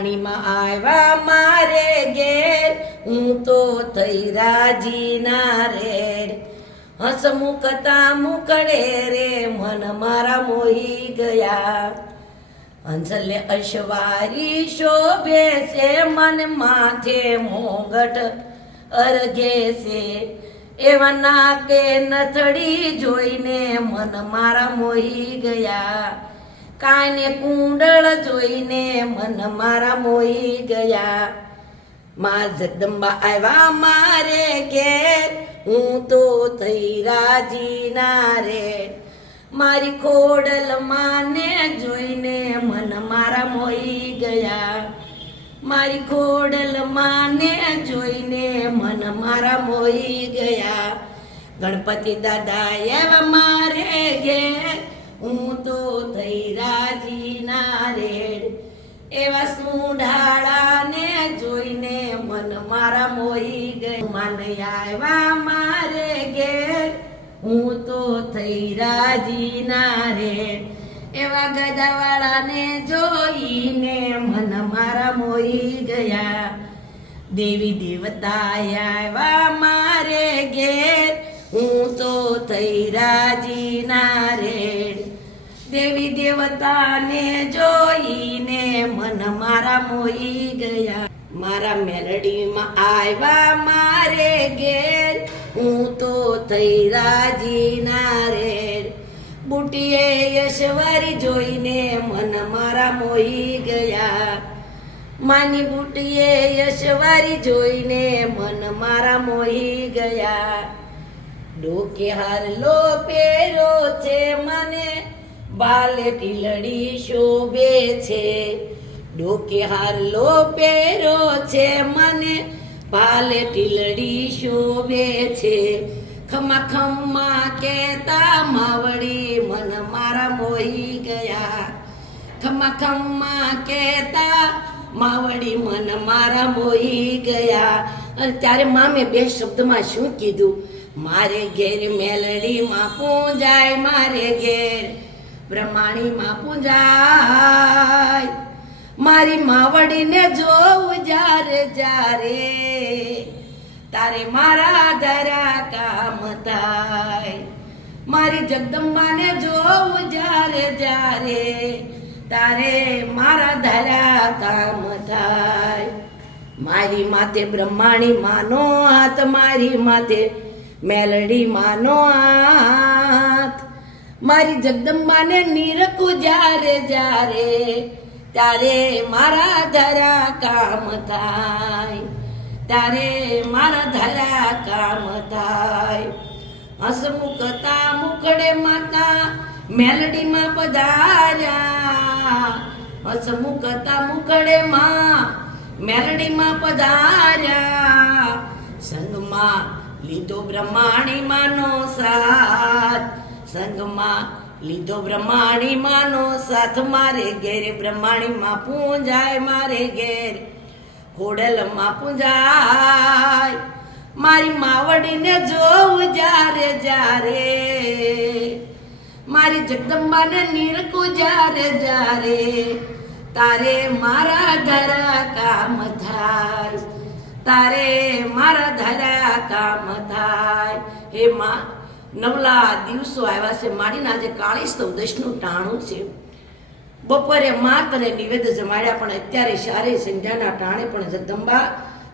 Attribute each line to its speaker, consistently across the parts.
Speaker 1: બ્રહ્માણીમાં આવ્યા મારે ઘેર. હું તો થઈ રાજી ના રેડ. હસમુખતા મુકડે રે, મન મારા મોહી ગયા. હંસલે અશ્વારી શોભે છે, મન માથે મોગટ અરગે છે. એવા નાકે નથડી જોઈને મન મારા મોહી ગયા. કાને કુંડળ જોઈને મન મારા મોઈ ગયા. માં જગદંબા આવ્યા, મારે ઘેર, હું તો થઈ રાજી ના રે. મારી ખોડલ માને જોઈને મન મારા મોઈ ગયા. મારી ખોડલ માને જોઈને મન મારા મોઈ ગયા. ગણપતિ દાદા એવા મારે ઘેર હું તો થઈ રાજી ના રેડ. એવા સુંઢાળાને જોઈને મન મારા મોહી ગયું. માને આવ્યા મારે ઘેર. હું તો થઈ રાજી ના રેડ. એવા ગદાવાળાને જોઈને મન મારા મોહી ગયા. દેવી દેવતા આવ્યા મારે ઘેર. હું તો થઈ રાજી ના દેવતાને જોઈને મન મારા મોહી ગયા. મારા મેલડીમાં આવ્યા મારે ઘેર. હું તો થઈ રાજી ના રે બુટીએ યશવારી જોઈને મન મારા મોહી ગયા. માની બુટીએ યશવારી જોઈને મન મારા મોહી ગયા. ડોકે હારલો પેરો છે મને. બાલે લડી શોભે છે. ડોકે હાલો પેરો છે મને. બાલેટી લડી શોભે છે. ખમા ખમ્મા કેતા માવડી, મન મારા મોહી ગયા. ખમા ખમ્મા કેતા માવડી, મન મારા મોહી ગયા. અને ત્યારે મામે બે શબ્દમાં શું કીધું? મારે ઘેર મેલડીમાં પૂંજાય, મારે ઘેર બ્રહ્માણીમાં પૂંજાય. મારી માવડીને જોઉં જ્યારે જ્યારે તારે મારા ધરા કામ થાય. મારી જગદંબાને જોઉં જ્યારે જ્યારે તારે મારા ધરા કામ થાય. મારી માથે બ્રહ્માણી માનો હાથ, મારી માથે મેલડી માનો હાથ. મારી જગદંબાને નીરખું જ્યારે જ્યારે, ત્યારે મારા ધરા કામ થાય. ત્યારે મારા ધરા કામ થાય. હસમુખતા મુખડે માતા મેલડીમાં પધાર્યા. હસમુખતા મુખડે માં મેલડીમાં પધાર્યા. સંગમાં લીધો બ્રહ્માણી માનો સાથ. સંગમાં લીધો બ્રહ્માણી માનો, સાથ મારે ઘેરે બ્રહ્માણી માં પૂંજાય મારે ઘેર. ખોડલમાં પૂંજાય, મારી માવડીને જોઉં જ્યારે જ્યારે. મારી જગદંબાને નીરકું જ્યારે જ્યારે. તારે મારા ધરા કામ થાય, તારે મારા ધરા કામ થાય. હે માં નવલા દિવસો આવ્યા છે. માડીના આજે કાળી ચૌદશનું ટાણું છે. બપોરે માં તને નિવેદ જમાડ્યા, પણ અત્યારે શારે સંધ્યાના ટાણે પણ જગદંબા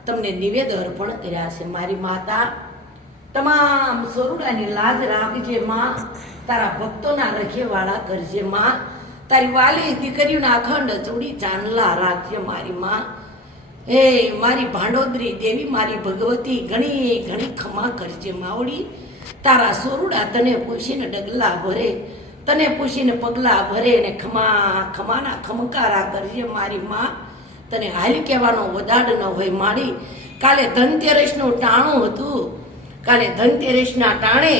Speaker 1: તમને નિવેદ અર્પણ કર્યા છે. મારી માતા, તમામ સોરુડાની લાજ રાખજે માં. તારા ભક્તોના રખેવાળા કરજે માં. તારી વાલી દીકરીઓના અખંડ ચૂડી ચાંદલા રાખજે મારી માં. હે મારી ભાંડોદરી દેવી, મારી ભગવતી, ઘણી ઘણી ખમા કરજે માવડી. તારા સોરુડા તને પૂછીને ડગલા ભરે, તને પૂછીને પગલા ભરે ને ખમા, ખમાના ખમકારા કરજે મારી માં. તને હાલ કહેવાનો વધાડ ન હોય મારી કાલે ધનતેરસનું ટાણું હતું. કાલે ધનતેરસના ટાણે.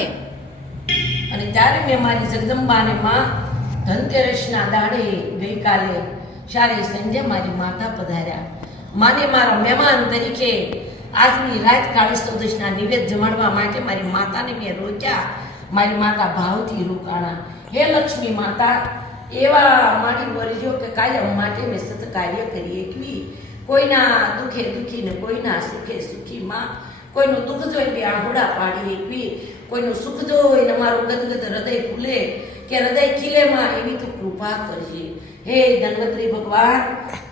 Speaker 1: અને ત્યારે મેં મારી જગદંબાને માં ધનતેરસના દાડે ગઈકાલે સારી સંજે મારી માતા પધાર્યા. માને મારા મહેમાન તરીકે આજની રાત કાળી ચૌદશના નિવેદ જમાડવા માટે મારી માતાને મેં રોક્યા. મારી માતા ભાવથી રોકાણા. હે લક્ષ્મી માતા, એવા મારી વરજો કે કાયમ માટે મેં સત કાર્ય કરી એકવી. કોઈના દુઃખે દુઃખી ને કોઈના સુખે સુખી માં કોઈનું દુઃખ જોઈ બે આહુડા પાડી એકવી. કોઈનું સુખ જોઈ ને મારું ગદગદ હૃદય ફૂલે. કે હૃદય ખીલેમાં એવી તો કૃપા કરજે. હે ધનવંતરી ભગવાન,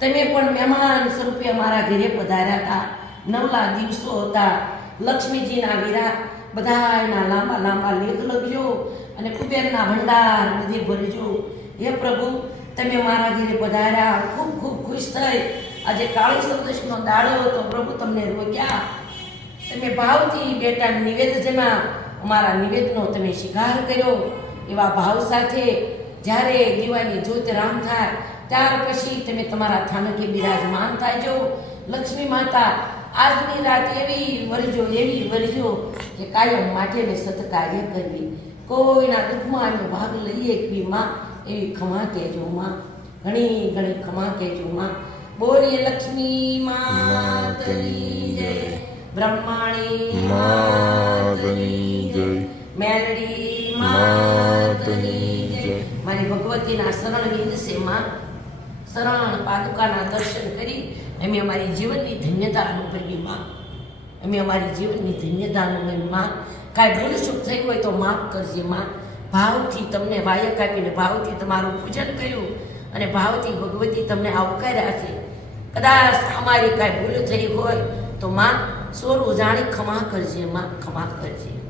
Speaker 1: તમે પણ મહેમાન સ્વરૂપે અમારા ઘરે પધાર્યા હતા. નવલા દિવસો હતા. લક્ષ્મીજીના વીરા બધાયના લાંબા લાંબા લેખ લખજો અને કુબેરના ભંડાર બધે ભરજો હે પ્રભુ, તમે મારા ઘરે પધાર્યા. ખૂબ ખૂબ ખુશ થઈ. આજે કાળી સંદેશનો દાડો તો પ્રભુ તમને રોક્યા. તમે ભાવથી બેટા નિવેદજમાં અમારા નિવેદનો તમે શિકાર કર્યો. એવા ભાવ સાથે જ્યારે દીવાની જ્યોત રામ થાય, ત્યાર પછી તમે તમારા થાનકે બિરાજમાન થાજો લક્ષ્મી માતા આજની રાત એવી વરજો એવી વરજો કે કાયમ માટે મેં સત કાર્ય કરવી કોઈના દુઃખમાં અમે ભાગ લઈએ એવી માં એવી ખમા કહેજો માં. ઘણી ઘણી ખમા કહેજો માં. બોલીએ લક્ષ્મી માતની જય બ્રહ્માણી
Speaker 2: માતની જય.
Speaker 1: મેલડી માતની જય. મારી ભગવતીના શરણ વિંદ છે માં. શરણ પાદુકાના દર્શન કરી અમે અમારી જીવનની ધન્યતા અનુભવી માં. અમે અમારી જીવનની ધન્યતા અનુભવી માં. કાંઈ ભૂલ ચૂક થઈ હોય તો માફ કરજે માં. ભાવથી તમને વાયક આપીને ભાવથી તમારું પૂજન કર્યું અને ભાવથી ભગવતી તમને આવકાર્યા છે. કદાચ અમારી કાંઈ ભૂલ થઈ હોય તો માં, સોરું જાણી ખમા કરજે માં. ક્ષમા કરજે.